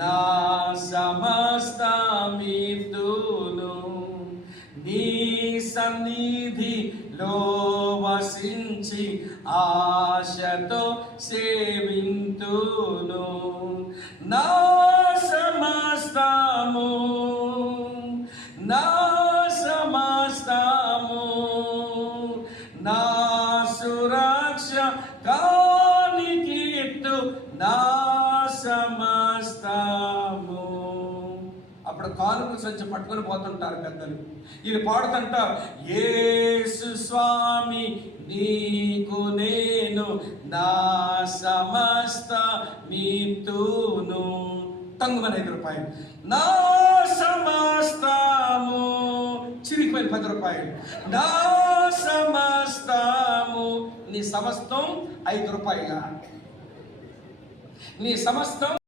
నా సమస్తమితును నీ సన్నిధిలో వసించి ఆశతో సేవింతును నా సమస్తము నా సమస్తము నా సురక్ష కానికిట్టు నా సమస్తము. అప్పుడు కానుక సంచి పట్టుకొని పోతుంటారు పెద్దలు. ఇది పాడుతుంటారు, యేసు స్వామి నీకు నేను నా సమస్త మీతును. తంగుమని ₹5 నా సమస్తము, చిరిగిపోయిన ₹10. నా సమస్తము, నీ సమస్తం ₹5. నీ సమస్తం